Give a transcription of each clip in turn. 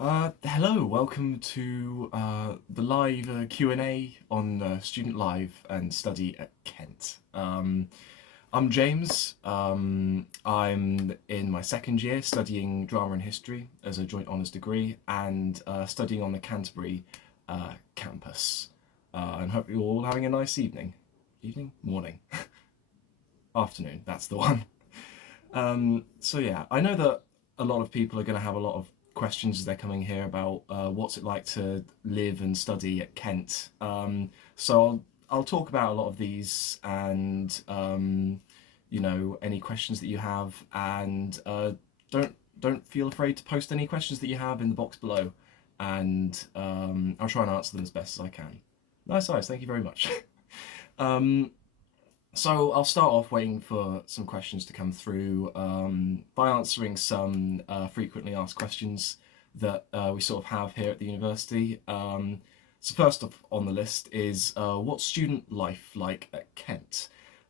Hello, welcome to the live Q&A on Student Live and Study at Kent. I'm James. I'm in my second year studying drama and history as a joint honours degree and studying on the Canterbury campus. And hope you're all having a nice evening. Evening? Morning. Afternoon, that's the one. So yeah, I know that a lot of people are going to have a lot of questions as they're coming here about what's it like to live and study at Kent. So I'll talk about a lot of these and any questions that you have, and don't feel afraid to post any questions that you have in the box below, and I'll try and answer them as best as I can. Nice eyes, thank you very much. So I'll start off waiting for some questions to come through by answering some frequently asked questions that we sort of have here at the university. So first up on the list is what's student life like at Kent?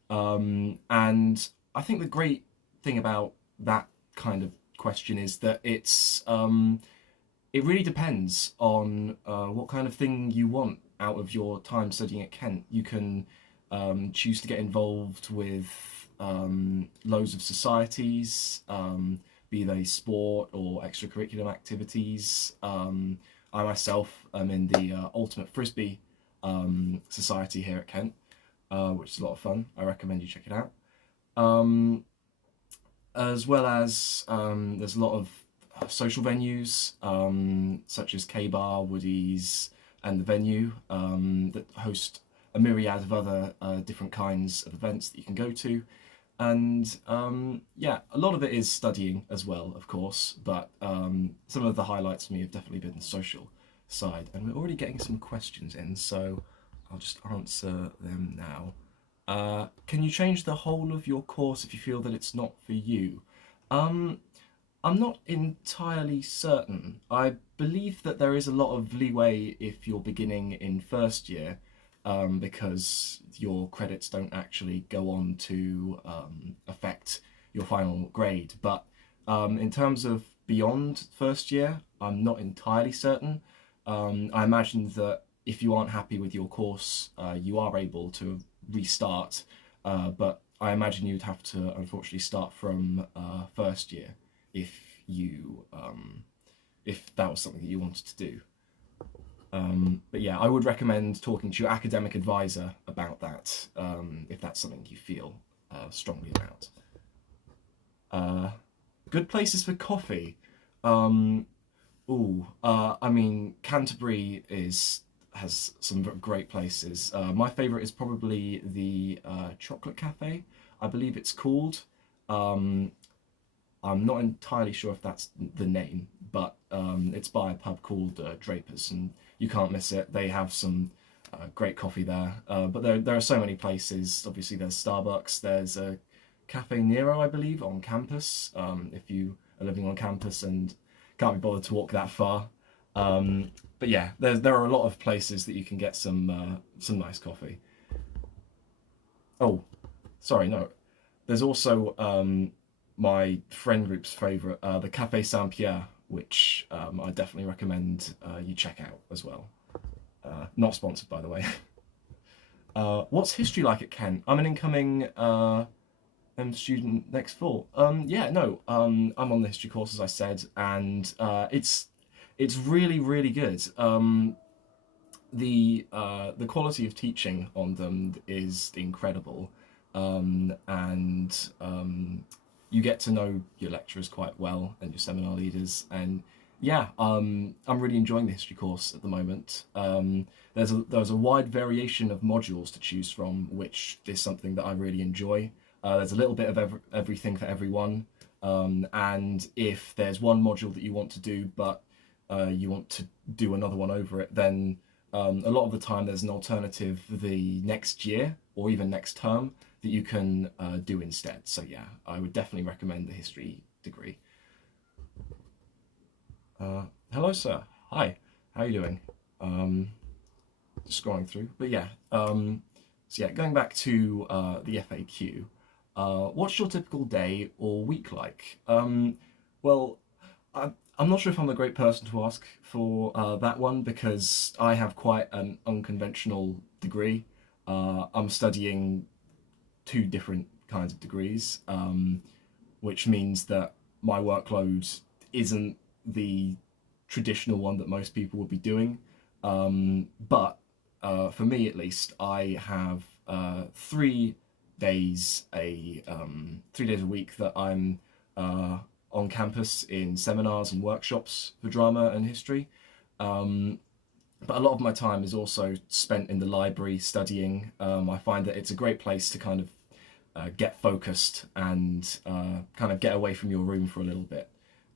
And I think the great thing about that kind of question is that it really depends on what kind of thing you want out of your time studying at Kent. You can choose to get involved with loads of societies, be they sport or extracurricular activities. I myself am in the Ultimate Frisbee Society here at Kent, which is a lot of fun. I recommend you check it out. As well as there's a lot of social venues such as K-Bar, Woody's and the Venue that host a myriad of other different kinds of events that you can go to. And yeah, a lot of it is studying as well, of course, but some of the highlights for me have definitely been the social side. And we're already getting some questions in, so I'll just answer them now. Can you change the whole of your course if you feel that it's not for you? I'm not entirely certain. I believe that there is a lot of leeway if you're beginning in first year, because your credits don't actually go on to affect your final grade. But in terms of beyond first year, I'm not entirely certain. I imagine that if you aren't happy with your course, you are able to restart, but I imagine you'd have to unfortunately start from first year if that was something that you wanted to do. But yeah, I would recommend talking to your academic advisor about that if that's something you feel strongly about. Good places for coffee. I mean, Canterbury has some great places. My favourite is probably the Chocolate Cafe, I believe it's called. I'm not entirely sure if that's the name, but it's by a pub called Draper's, and you can't miss it. They have some great coffee there, but there are so many places. Obviously, there's Starbucks, there's a Cafe Nero, I believe, on campus, if you are living on campus and can't be bothered to walk that far. But yeah, there are a lot of places that you can get some nice coffee. Oh, sorry, no. There's also my friend group's favourite, the Café Saint-Pierre, which I definitely recommend you check out as well. Not sponsored, by the way. What's history like at Kent? I'm an incoming student next fall. I'm on the history course, as I said, and it's really, really good. The quality of teaching on them is incredible, and you get to know your lecturers quite well and your seminar leaders, and yeah, I'm really enjoying the history course at the moment. There's a wide variation of modules to choose from, which is something that I really enjoy. There's a little bit of everything for everyone, and if there's one module that you want to do, but you want to do another one over it, then a lot of the time there's an alternative the next year or even next term that you can do instead. So yeah, I would definitely recommend the history degree. Hello sir, hi, how are you doing? Just scrolling through, but yeah, so yeah, going back to the FAQ, what's your typical day or week like? Well, I'm not sure if I'm the great person to ask for that one, because I have quite an unconventional degree. I'm studying two different kinds of degrees, which means that my workload isn't the traditional one that most people would be doing. But for me, at least, I have 3 days 3 days a week that I'm on campus in seminars and workshops for drama and history. But a lot of my time is also spent in the library studying. I find that it's a great place to kind of get focused and kind of get away from your room for a little bit.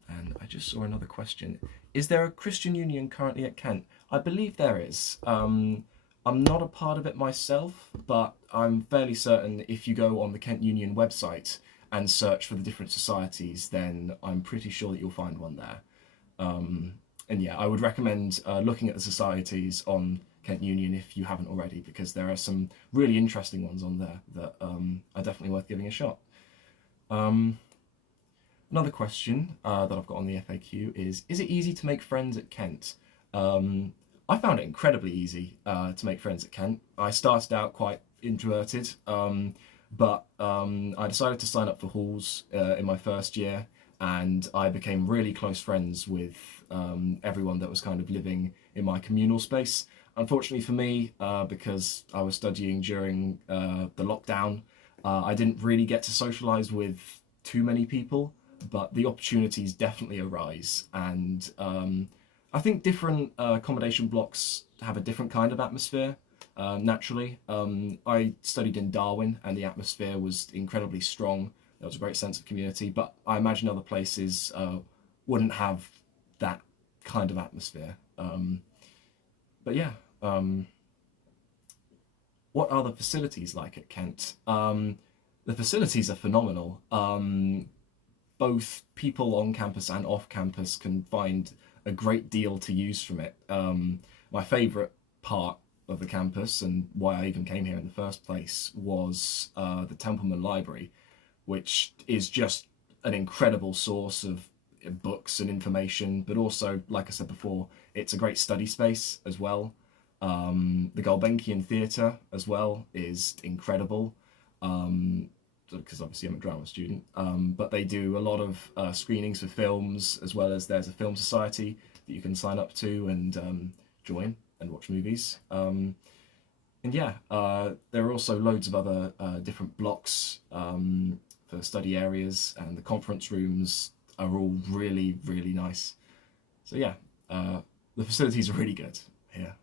And I just saw another question. Is there a Christian Union currently at Kent? I believe there is. I'm not a part of it myself, but I'm fairly certain if you go on the Kent Union website and search for the different societies, then I'm pretty sure that you'll find one there. And yeah, I would recommend looking at the societies on Kent Union if you haven't already, because there are some really interesting ones on there that are definitely worth giving a shot. Another question that I've got on the FAQ is it easy to make friends at Kent? I found it incredibly easy to make friends at Kent. I started out quite introverted, but I decided to sign up for halls in my first year, and I became really close friends with everyone that was kind of living in my communal space. Unfortunately for me, because I was studying during the lockdown, I didn't really get to socialise with too many people, but the opportunities definitely arise. And I think different accommodation blocks have a different kind of atmosphere, naturally. I studied in Darwin, and the atmosphere was incredibly strong. There was a great sense of community, but I imagine other places wouldn't have that kind of atmosphere. But yeah, what are the facilities like at Kent? The facilities are phenomenal. Both people on campus and off campus can find a great deal to use from it. My favourite part of the campus, and why I even came here in the first place, was the Templeman Library, which is just an incredible source of books and information, but also, like I said before, it's a great study space as well. The Gulbenkian Theatre as well is incredible, because obviously I'm a drama student, but they do a lot of screenings for films, as well as there's a film society that you can sign up to and join and watch movies. And yeah, there are also loads of other different blocks for study areas, and the conference rooms are all really, really nice. So yeah, the facilities are really good here.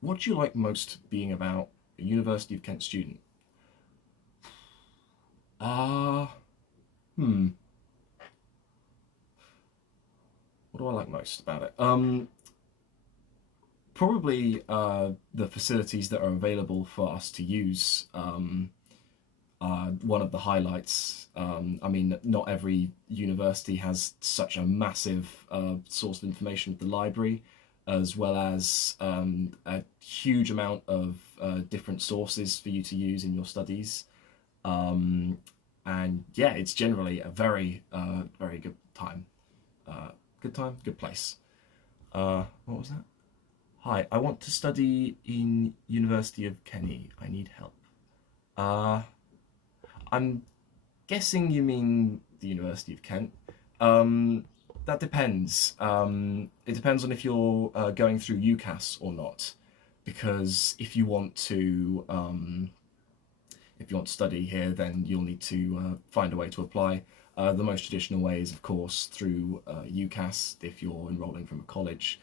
What do you like most being about a University of Kent student? What do I like most about it? Probably the facilities that are available for us to use are one of the highlights. I mean, not every university has such a massive source of information with the library, as well as a huge amount of different sources for you to use in your studies. And yeah, it's generally a very, very good time. Good place. What was that? Hi, I want to study in University of Kenny. I need help. I'm guessing you mean the University of Kent. That depends. It depends on if you're going through UCAS or not, because if you want to study here, then you'll need to find a way to apply. The most traditional way is, of course, through UCAS if you're enrolling from a college,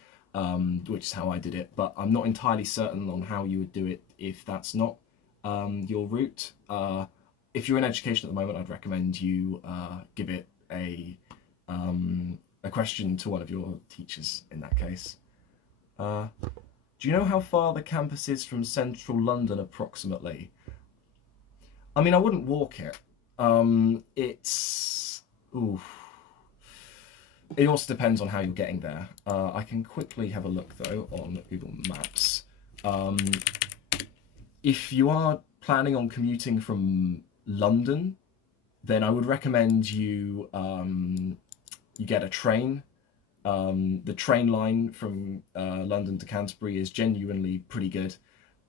which is how I did it. But I'm not entirely certain on how you would do it if that's not your route. If you're in education at the moment, I'd recommend you give it a question to one of your teachers in that case. Do you know how far the campus is from central London approximately? I mean, I wouldn't walk it. It also depends on how you're getting there. I can quickly have a look though on Google Maps. If you are planning on commuting from London, then I would recommend you You get a train. The train line from London to Canterbury is genuinely pretty good.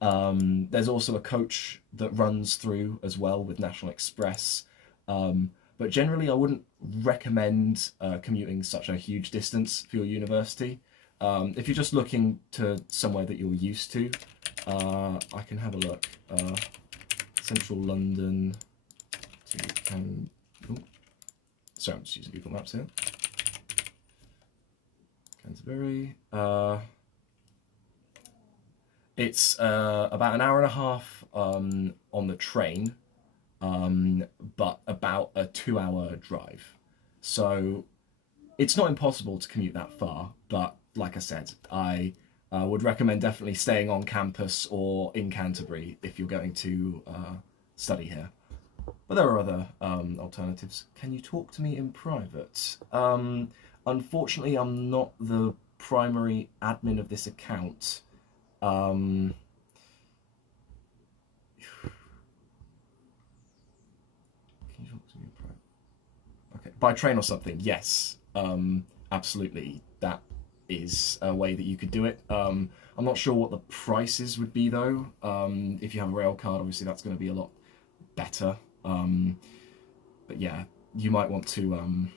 There's also a coach that runs through as well with National Express. But generally, I wouldn't recommend commuting such a huge distance for your university. If you're just looking to somewhere that you're used to, I can have a look. Central London to sorry, I'm just using Google Maps here. Canterbury. It's about an hour and a half on the train, but about a 2-hour drive. So it's not impossible to commute that far, but like I said, I would recommend definitely staying on campus or in Canterbury if you're going to study here. But there are other alternatives. Can you talk to me in private? Unfortunately, I'm not the primary admin of this account. Can you talk to me in private? Okay, by train or something? Yes, absolutely. That is a way that you could do it. I'm not sure what the prices would be though. If you have a rail card, obviously that's going to be a lot better. But yeah, you might want to.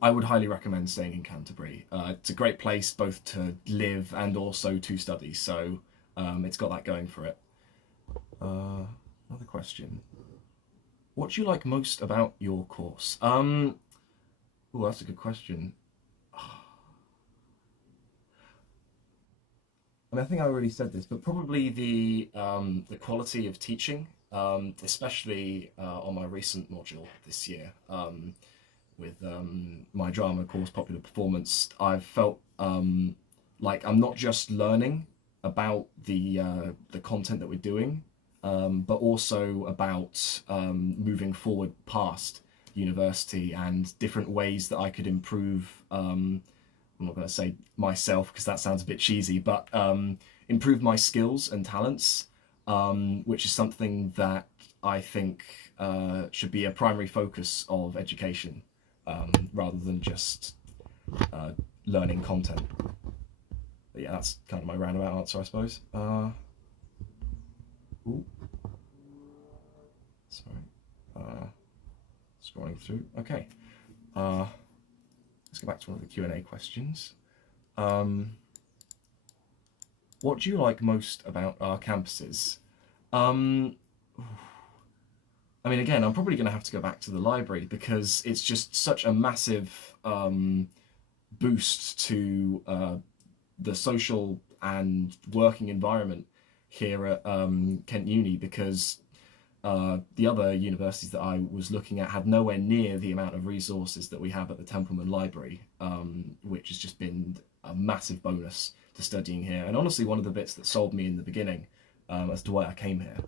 I would highly recommend staying in Canterbury. It's a great place both to live and also to study, so it's got that going for it. Another question. What do you like most about your course? Oh, that's a good question. I mean, I think I already said this, but probably the quality of teaching, especially on my recent module this year. With my drama course, Popular Performance, I've felt like I'm not just learning about the content that we're doing, but also about moving forward past university and different ways that I could improve. I'm not going to say myself because that sounds a bit cheesy, but improve my skills and talents, which is something that I think should be a primary focus of education. Rather than just learning content. But yeah, that's kind of my roundabout answer, I suppose. Ooh. Sorry. Scrolling through. Okay. Let's go back to one of the Q&A questions. What do you like most about our campuses? I mean, again, I'm probably going to have to go back to the library because it's just such a massive boost to the social and working environment here at Kent Uni, because the other universities that I was looking at had nowhere near the amount of resources that we have at the Templeman Library, which has just been a massive bonus to studying here. And honestly, one of the bits that sold me in the beginning as to why I came here.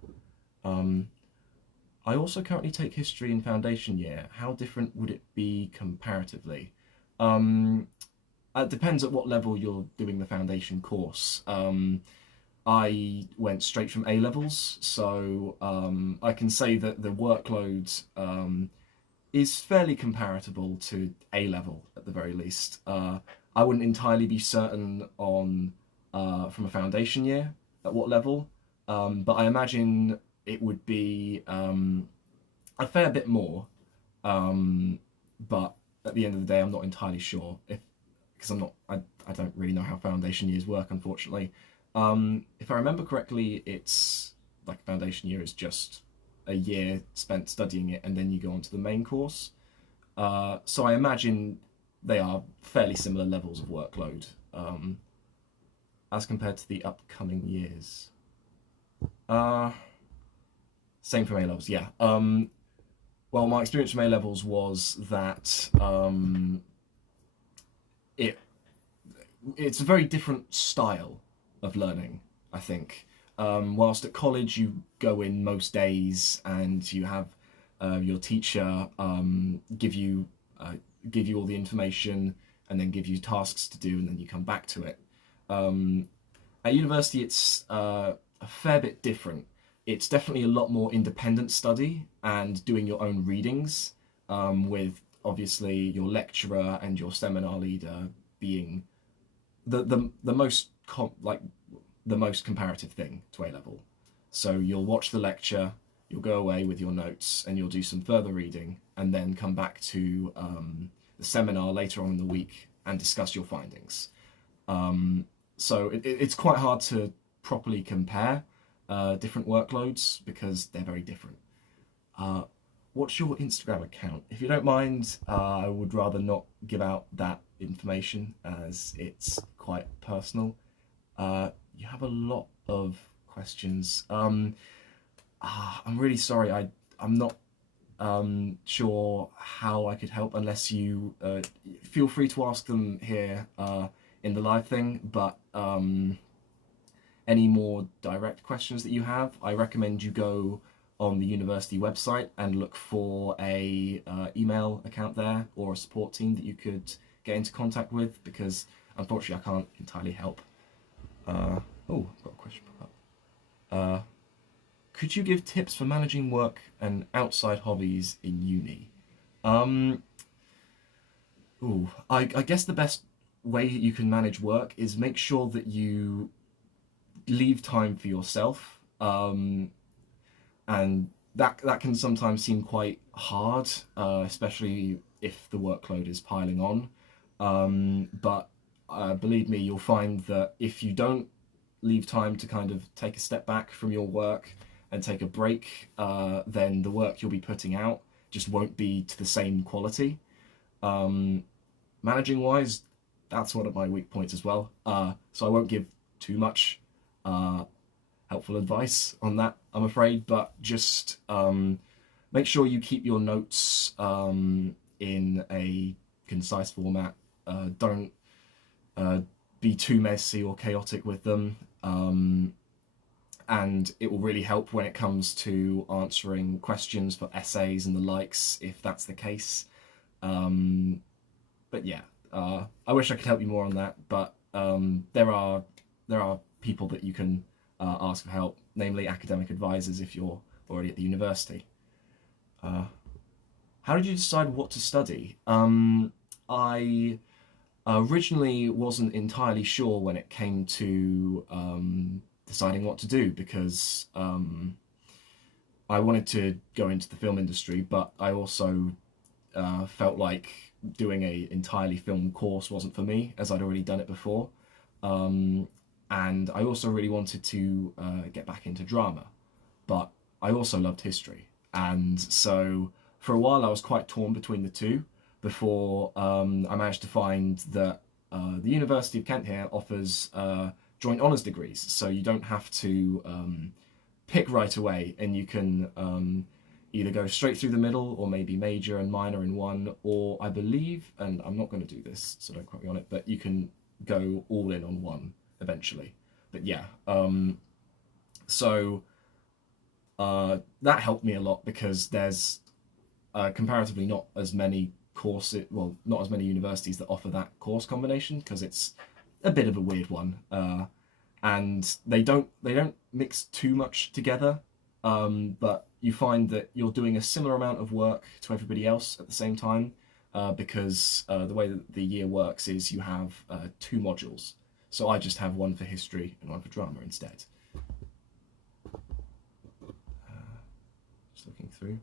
I also currently take history in foundation year. How different would it be comparatively? It depends at what level you're doing the foundation course. I went straight from A levels, so I can say that the workload is fairly comparable to A level at the very least. I wouldn't entirely be certain on from a foundation year at what level, but I imagine it would be a fair bit more, but at the end of the day, I'm not entirely sure because I don't really know how foundation years work, unfortunately. If I remember correctly, it's like foundation year is just a year spent studying it, and then you go on to the main course. So I imagine they are fairly similar levels of workload as compared to the upcoming years. Same from A-levels, yeah. Well, my experience from A-levels was that it's a very different style of learning, I think. Whilst at college you go in most days and you have your teacher give you all the information and then give you tasks to do, and then you come back to it. At university it's a fair bit different. It's definitely a lot more independent study and doing your own readings with obviously your lecturer and your seminar leader being the most the most comparative thing to A level. So you'll watch the lecture, you'll go away with your notes, and you'll do some further reading, and then come back to the seminar later on in the week and discuss your findings. So it's quite hard to properly compare different workloads because they're very different. What's your Instagram account? If you don't mind, I would rather not give out that information as it's quite personal. You have a lot of questions. I'm really sorry. I'm not sure how I could help unless you feel free to ask them here in the live thing. But any more direct questions that you have, I recommend you go on the university website and look for a email account there or a support team that you could get into contact with, because unfortunately I can't entirely help. Oh, I've got a question pop up. Could you give tips for managing work and outside hobbies in uni? I guess the best way you can manage work is make sure that you leave time for yourself. And that can sometimes seem quite hard, especially if the workload is piling on. But believe me, you'll find that if you don't leave time to kind of take a step back from your work and take a break, then the work you'll be putting out just won't be to the same quality. Managing wise, that's one of my weak points as well. So I won't give too much helpful advice on that, I'm afraid, but just make sure you keep your notes in a concise format. Don't be too messy or chaotic with them, and it will really help when it comes to answering questions for essays and the likes, if that's the case. But yeah, I wish I could help you more on that, but there are people that you can ask for help, namely academic advisors if you're already at the university. How did you decide what to study? I originally wasn't entirely sure when it came to deciding what to do, because I wanted to go into the film industry, but I also felt like doing a entirely film course wasn't for me, as I'd already done it before. And I also really wanted to get back into drama, but I also loved history. And so for a while I was quite torn between the two before I managed to find that the University of Kent here offers joint honours degrees. So you don't have to pick right away, and you can either go straight through the middle or maybe major and minor in one, or I believe, and I'm not going to do this, so don't quote me on it, but you can go all in on one eventually. But yeah, so that helped me a lot, because there's comparatively not as many not as many universities that offer that course combination, because it's a bit of a weird one, and they don't mix too much together, but you find that you're doing a similar amount of work to everybody else at the same time, because the way that the year works is you have 2 modules. So I just have one for history and one for drama instead. Just looking through.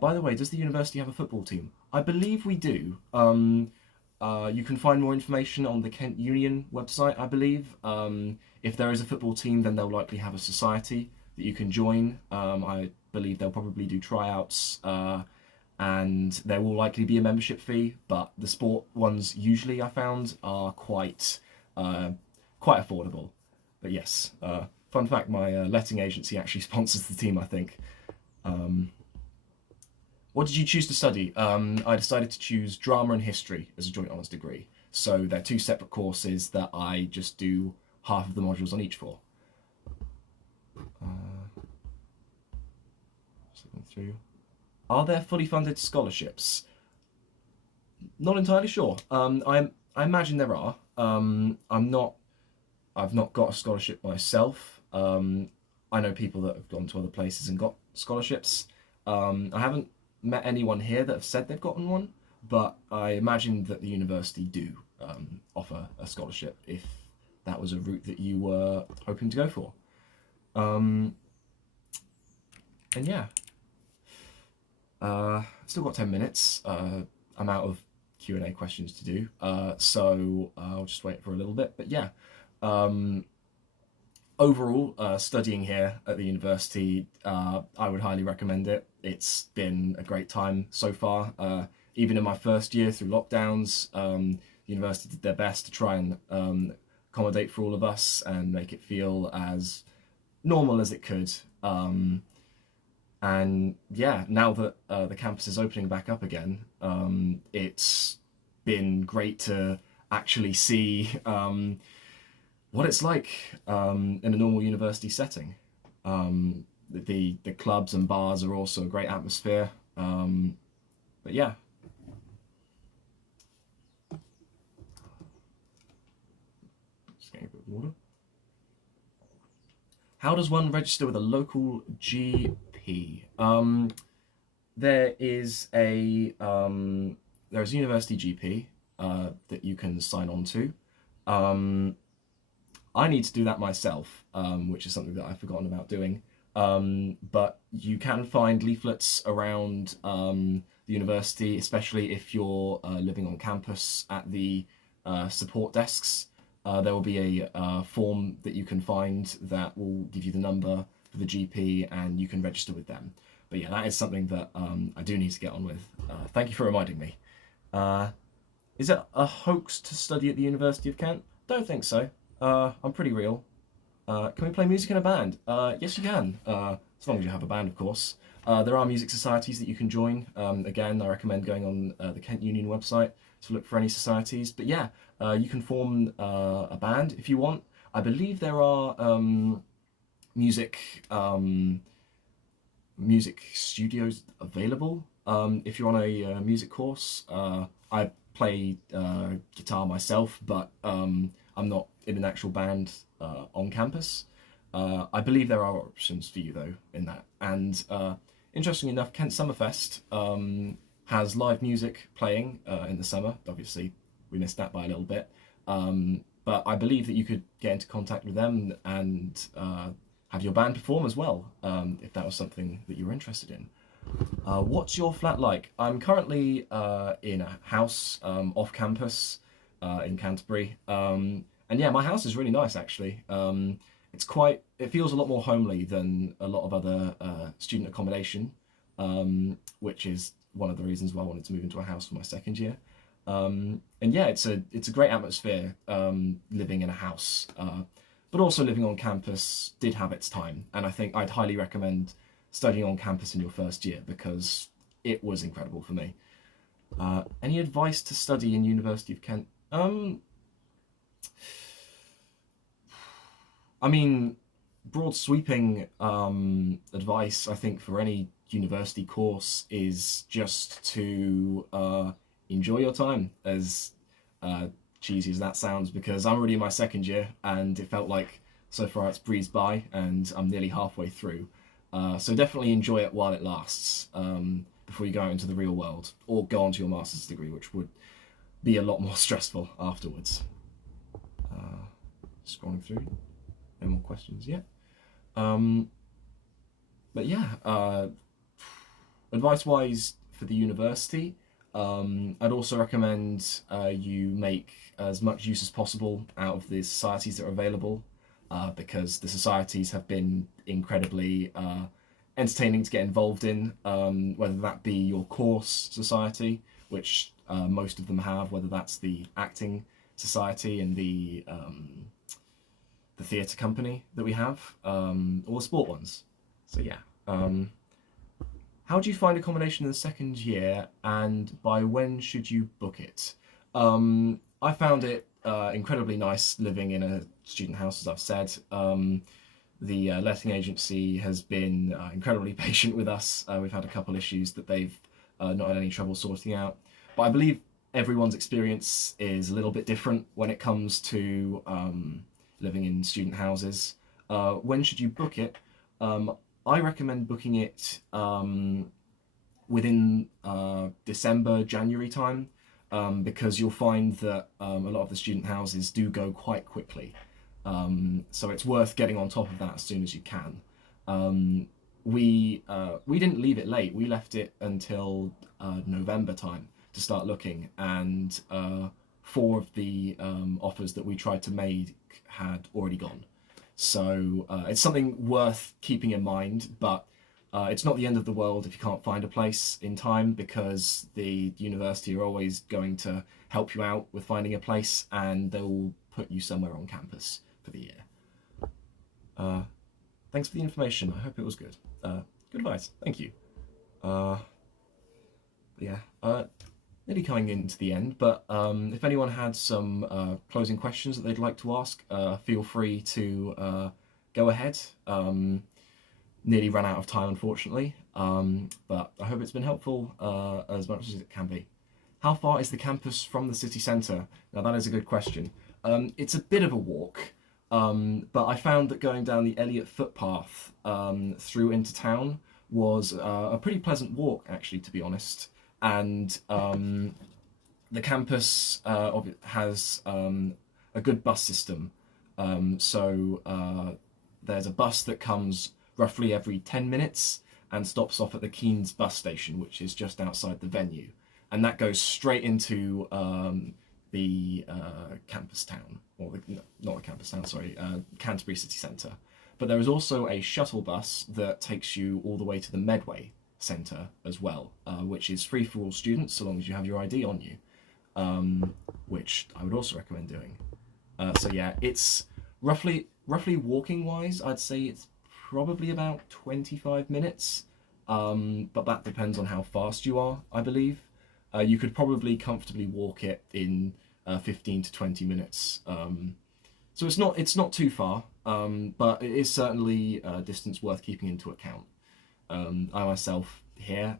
By the way, does the university have a football team? I believe we do. You can find more information on the Kent Union website, I believe. If there is a football team, then they'll likely have a society that you can join. I believe they'll probably do tryouts, and there will likely be a membership fee, but the sport ones usually, I found, are quite affordable. But yes, fun fact, my letting agency actually sponsors the team, I think. What did you choose to study? I decided to choose drama and history as a joint honours degree. So they're 2 separate courses that I just do half of the modules on each for. Just looking through. Are there fully funded scholarships? Not entirely sure. I imagine there are. I've not got a scholarship myself. I know people that have gone to other places and got scholarships. I haven't met anyone here that have said they've gotten one, but I imagine that the university do offer a scholarship if that was a route that you were hoping to go for. And yeah, still got 10 minutes. I'm out of Q&A questions to do, so I'll just wait for a little bit. But yeah, overall, studying here at the university, I would highly recommend it. It's been a great time so far. Even in my first year through lockdowns, the university did their best to try and accommodate for all of us and make it feel as normal as it could. And yeah, now that the campus is opening back up again, it's been great to actually see what it's like in a normal university setting. The clubs and bars are also a great atmosphere. But yeah. Just getting a bit of water. How does one register with a local GP? There is a university GP that you can sign on to. I need to do that myself, which is something that I've forgotten about doing. But you can find leaflets around the university, especially if you're living on campus at the support desks. There will be a form that you can find that will give you the number for the GP and you can register with them. But yeah, that is something that I do need to get on with. Thank you for reminding me. Is it a hoax to study at the University of Kent? Don't think so. I'm pretty real. Can we play music in a band? Yes, you can, as long as you have a band, of course. There are music societies that you can join. Again, I recommend going on the Kent Union website to look for any societies. But yeah, you can form a band if you want. I believe there are music studios available if you're on a music course. I play guitar myself, but I'm not in an actual band on campus. I believe there are options for you though in that. And interestingly enough, Kent Summerfest has live music playing in the summer. Obviously, we missed that by a little bit. But I believe that you could get into contact with them and have your band perform as well, if that was something that you were interested in. What's your flat like? I'm currently in a house off campus in Canterbury. And yeah, my house is really nice actually. It feels a lot more homely than a lot of other student accommodation, which is one of the reasons why I wanted to move into a house for my second year. And yeah, it's a great atmosphere living in a house, but also living on campus did have its time, and I think I'd highly recommend studying on campus in your first year because it was incredible for me. Any advice to study in University of Kent? I mean, broad sweeping advice I think for any university course is just to enjoy your time, as cheesy as that sounds, because I'm already in my second year and it felt like so far it's breezed by and I'm nearly halfway through. So definitely enjoy it while it lasts before you go out into the real world or go on to your master's degree, which would be a lot more stressful afterwards. Scrolling through, no more questions yet. But yeah, advice-wise for the university, I'd also recommend you make as much use as possible out of the societies that are available, because the societies have been incredibly entertaining to get involved in, whether that be your course society, which most of them have, whether that's the acting society and the theatre company that we have, or the sport ones. So yeah. How do you find accommodation in the second year, and by when should you book it? I found it incredibly nice living in a student house, as I've said. The letting agency has been incredibly patient with us. We've had a couple issues that they've not had any trouble sorting out. But I believe everyone's experience is a little bit different when it comes to living in student houses. When should you book it? I recommend booking it within December, January time, because you'll find that a lot of the student houses do go quite quickly. So it's worth getting on top of that as soon as you can. We didn't leave it late. We left it until November time to start looking, and 4 of the offers that we tried to make had already gone. So it's something worth keeping in mind, but it's not the end of the world if you can't find a place in time, because the university are always going to help you out with finding a place, and they'll put you somewhere on campus for the year. Thanks for the information. I hope it was good. Good advice. Thank you. Yeah, nearly coming into the end, but if anyone had some closing questions that they'd like to ask, feel free to go ahead. Nearly ran out of time, unfortunately, but I hope it's been helpful as much as it can be. How far is the campus from the city centre? Now that is a good question. It's a bit of a walk, but I found that going down the Elliott footpath through into town was a pretty pleasant walk, actually, to be honest. And the campus has a good bus system. So there's a bus that comes roughly every 10 minutes and stops off at the Keynes bus station, which is just outside the venue. And that goes straight into the campus town, or not the campus town, sorry, Canterbury City Centre. But there is also a shuttle bus that takes you all the way to the Medway Centre as well, which is free for all students so long as you have your ID on you, which I would also recommend doing. So yeah, it's roughly walking wise, I'd say it's probably about 25 minutes, but that depends on how fast you are, I believe. You could probably comfortably walk it in 15 to 20 minutes. So it's not too far, but it is certainly a distance worth keeping into account. I myself here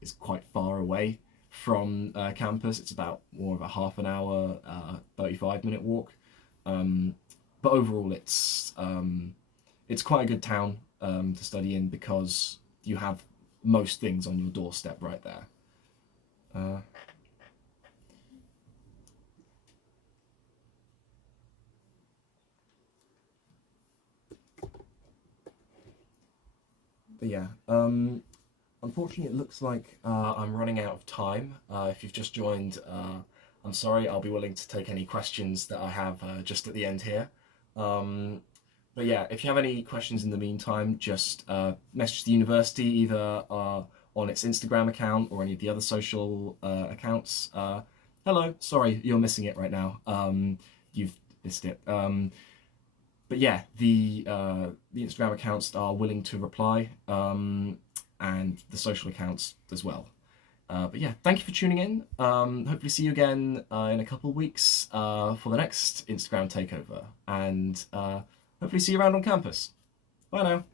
is quite far away from campus. It's about more of a half an hour, 35-minute walk. But overall, it's quite a good town to study in, because you have most things on your doorstep right there. But yeah, unfortunately it looks like I'm running out of time. If you've just joined, I'm sorry, I'll be willing to take any questions that I have just at the end here. But yeah, if you have any questions in the meantime, just message the university either on its Instagram account or any of the other social accounts. Hello, sorry, you're missing it right now. You've missed it. But yeah, the Instagram accounts are willing to reply, and the social accounts as well. But yeah, thank you for tuning in. Hopefully see you again in a couple of weeks for the next Instagram takeover, and hopefully see you around on campus. Bye now.